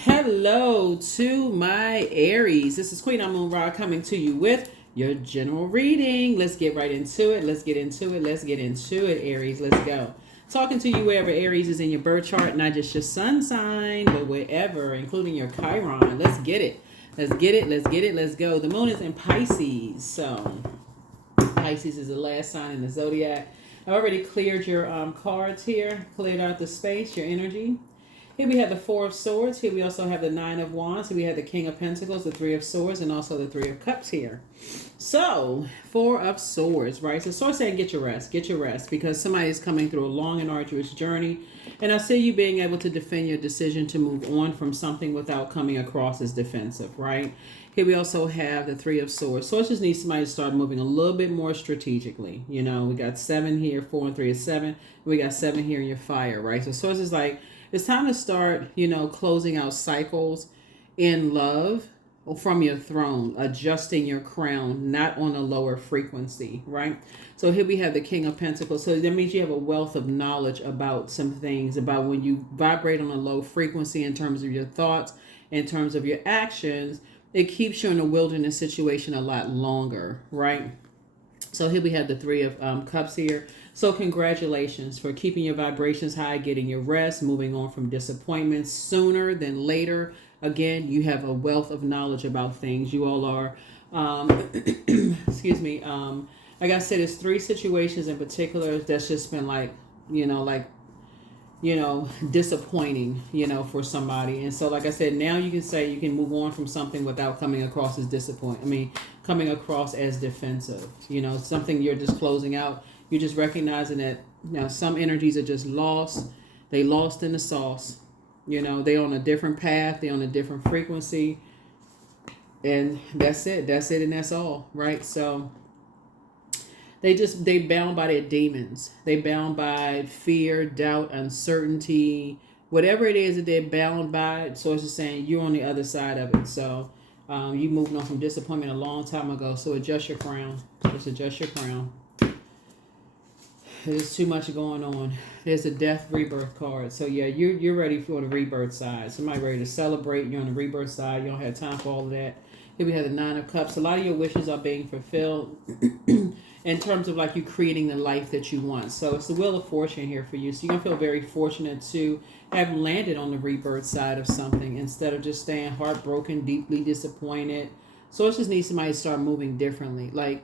Hello to my Aries. This is Queen Amun Ra coming to you with your general reading. Let's get right into it. Let's get into it, Aries. Let's go. Talking to you wherever Aries is in your birth chart, not just your sun sign, but wherever, including your Chiron. Let's get it. Let's go. The moon is in Pisces. So Pisces is the last sign in the zodiac. I already cleared your cards here, cleared out the space, your energy. Here we have the Four of Swords. Here we also have the Nine of Wands. Here we have the King of Pentacles, the Three of Swords, and also the Three of Cups here. So, Four of Swords, right? So, Swords saying get your rest, because somebody is coming through a long and arduous journey. And I see you being able to defend your decision to move on from something without coming across as defensive, right? Here we also have the Three of Swords. Swords just needs somebody to start moving a little bit more strategically. You know, we got 7 here, 4 and 3 is 7. We got 7 here in your fire, right? So, Swords is like, it's time to start, closing out cycles in love from your throne, adjusting your crown, not on a lower frequency, right? So here we have the King of Pentacles. So that means you have a wealth of knowledge about some things, about when you vibrate on a low frequency in terms of your thoughts, in terms of your actions, it keeps you in a wilderness situation a lot longer, right? So here we have the Three of Cups here. So congratulations for keeping your vibrations high, getting your rest, moving on from disappointments sooner than later. Again, you have a wealth of knowledge about things. You all are, excuse me. Like I said, it's 3 situations in particular that's just been disappointing, for somebody. And so, like I said, now you can say you can move on from something without coming across as coming across as defensive. Something you're just closing out. You're just recognizing that some energies are just lost. They lost in the sauce. They're on a different path. They're on a different frequency. And that's it. And that's all. Right? So they bound by their demons. They bound by fear, doubt, uncertainty. Whatever it is that they're bound by, Source is saying you're on the other side of it. So you moved on from disappointment a long time ago. So adjust your crown. Just adjust your crown. There's too much going on. There's a death rebirth card. So yeah, you're ready for the rebirth side. Somebody ready to celebrate. You're on the rebirth side. You don't have time for all of that. Here we have the Nine of Cups. A lot of your wishes are being fulfilled in terms of like you creating the life that you want. So it's the Wheel of Fortune here for you. So you're going to feel very fortunate to have landed on the rebirth side of something instead of just staying heartbroken, deeply disappointed. So it just needs somebody to start moving differently. Like,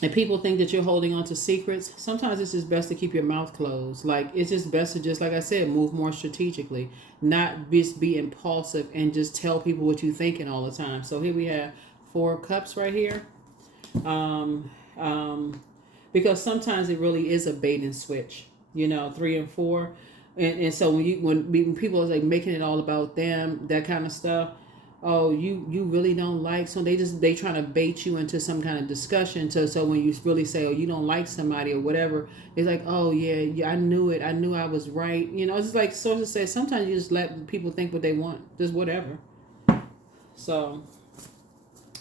and people think that you're holding on to secrets. Sometimes it's just best to keep your mouth closed. Like, it's just best to just, like I said, move more strategically. Not just be impulsive and just tell people what you're thinking all the time. So here we have 4 of Cups right here. Because sometimes it really is a bait and switch. 3 and 4. And so when people are like making it all about them, that kind of stuff. Oh, you really don't like, so they trying to bait you into some kind of discussion. So when you really say, oh, you don't like somebody or whatever, it's like, oh yeah, I knew it. I knew I was right. It's just like Sources say, sometimes you just let people think what they want, just whatever. So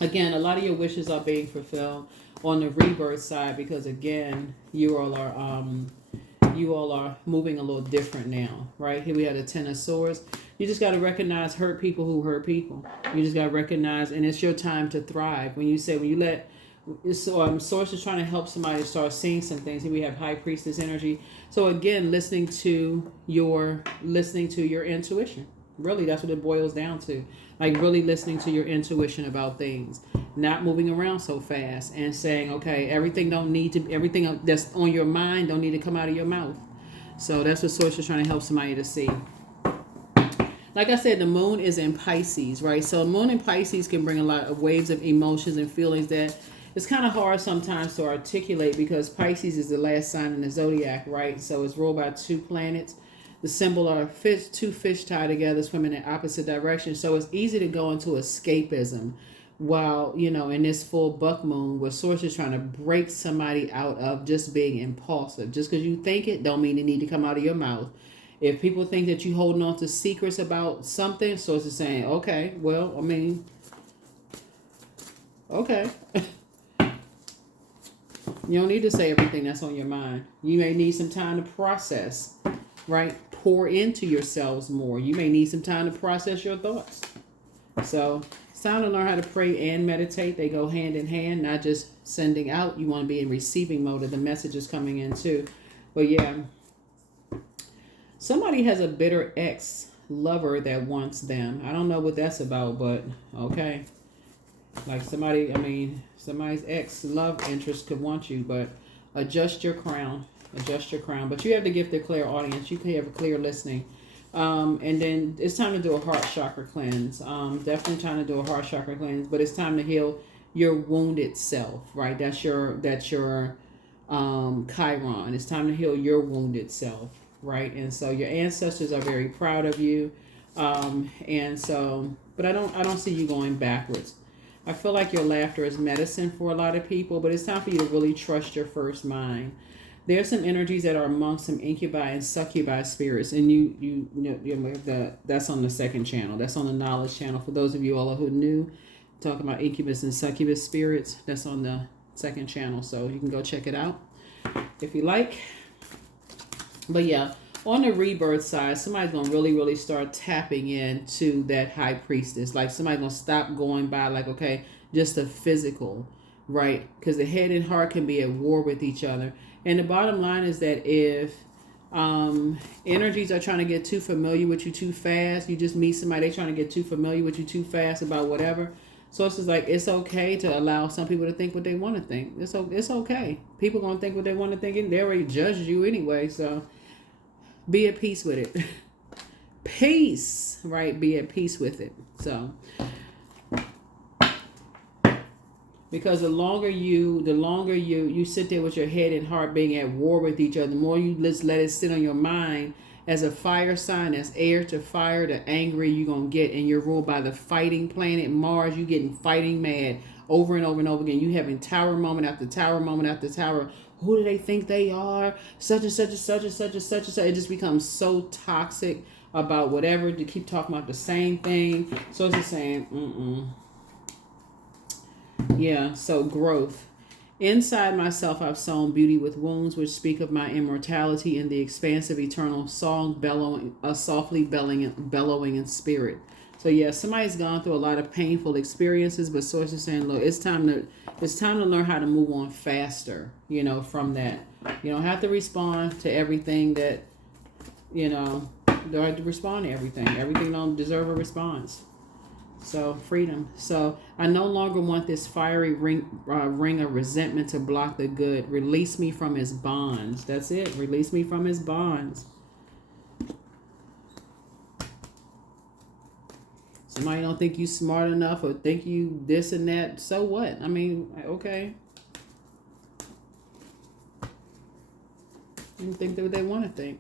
again, a lot of your wishes are being fulfilled on the rebirth side because again, you all are moving a little different now, right? Here we have the Ten of Swords. You just got to recognize hurt people who hurt people. You just got to recognize, and it's your time to thrive. When you let, Source is trying to help somebody start seeing some things. Here we have High Priestess energy. So again, listening to your intuition. Really, that's what it boils down to. Like really listening to your intuition about things. Not moving around so fast and saying, okay, everything that's on your mind don't need to come out of your mouth. So that's what Source is trying to help somebody to see. Like I said, the moon is in Pisces, right? So moon in Pisces can bring a lot of waves of emotions and feelings that it's kind of hard sometimes to articulate because Pisces is the last sign in the zodiac, right? So it's ruled by 2 planets. The symbol are fish, 2 fish tied together, swimming in opposite directions. So it's easy to go into escapism while, in this full buck moon where Source is trying to break somebody out of just being impulsive. Just because you think it don't mean it need to come out of your mouth. If people think that you're holding on to secrets about something, Source is saying, okay, well, okay. You don't need to say everything that's on your mind. You may need some time to process, right? pour into yourselves more. You may need some time to process your thoughts. So it's time to learn how to pray and meditate. They go hand in hand, not just sending out. You want to be in receiving mode of the messages coming in too. But yeah, somebody has a bitter ex-lover that wants them. I don't know what that's about, but okay. Like somebody's ex-love interest could want you, but adjust your crown. Adjust your crown. But you have the gift of clairaudience. You can have a clear listening. And then it's time to do a heart chakra cleanse. Definitely trying to do a heart chakra cleanse, but it's time to heal your wounded self, right? That's your Chiron. It's time to heal your wounded self, right? And so your ancestors are very proud of you. And so, but I don't see you going backwards. I feel like your laughter is medicine for a lot of people, but it's time for you to really trust your first mind. There's some energies that are amongst some incubi and succubi spirits, and you know that's on the second channel. That's on the knowledge channel. For those of you all who are new, talking about incubus and succubus spirits, that's on the second channel, so you can go check it out if you like. But yeah, on the rebirth side, somebody's gonna really start tapping into that high priestess. Like somebody's gonna stop going by like, okay, just the physical, right? Because the head and heart can be at war with each other. And the bottom line is that if energies are trying to get too familiar with you too fast, you just meet somebody, they're trying to get too familiar with you too fast about whatever. So it's just like, it's okay to allow some people to think what they want to think. It's okay. People going to think what they want to think, and they already judged you anyway. So be at peace with it. Peace, right? Be at peace with it. So, because the longer you sit there with your head and heart being at war with each other, the more you just let it sit on your mind. As a fire sign, as air to fire, the angry you're going to get. And you're ruled by the fighting planet Mars. You getting fighting mad over and over and over again. You having tower moment after tower moment after tower. Who do they think they are? Such and such and such and such and such and such. It just becomes so toxic about whatever, to keep talking about the same thing. So it's just saying, Yeah, so growth. Inside myself I've sown beauty with wounds, which speak of my immortality in the expansive eternal song, softly bellowing in spirit. So yeah, somebody's gone through a lot of painful experiences, but Source is saying, look, it's time to learn how to move on faster, from that. You don't have to respond to everything that, you don't have to respond to everything. Everything don't deserve a response. So freedom. So I no longer want this fiery ring of resentment to block the good. Release me from his bonds. That's it. Release me from his bonds. Somebody don't think you smart enough or think you this and that. So what? I mean, okay. You think what they want to think.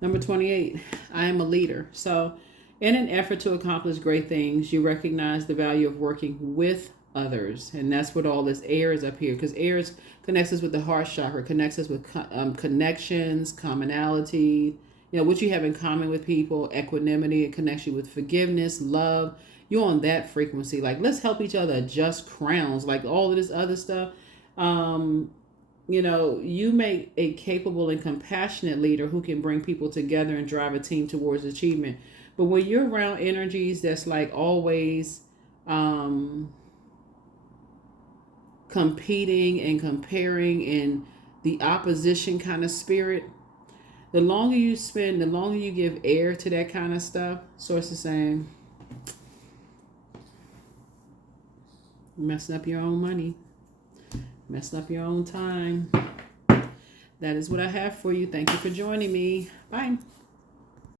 Number 28. I am a leader. So in an effort to accomplish great things, you recognize the value of working with others. And that's what all this air is up here. Because air connects us with the heart chakra, connects us with connections, commonality, what you have in common with people, equanimity. It connects you with forgiveness, love. You're on that frequency. Like, let's help each other adjust crowns. Like all of this other stuff. You make a capable and compassionate leader who can bring people together and drive a team towards achievement. But when you're around energies that's like always competing and comparing and the opposition kind of spirit, the longer you give air to that kind of stuff, Source is saying, you're messing up your own money, messing up your own time. That is what I have for you. Thank you for joining me. Bye.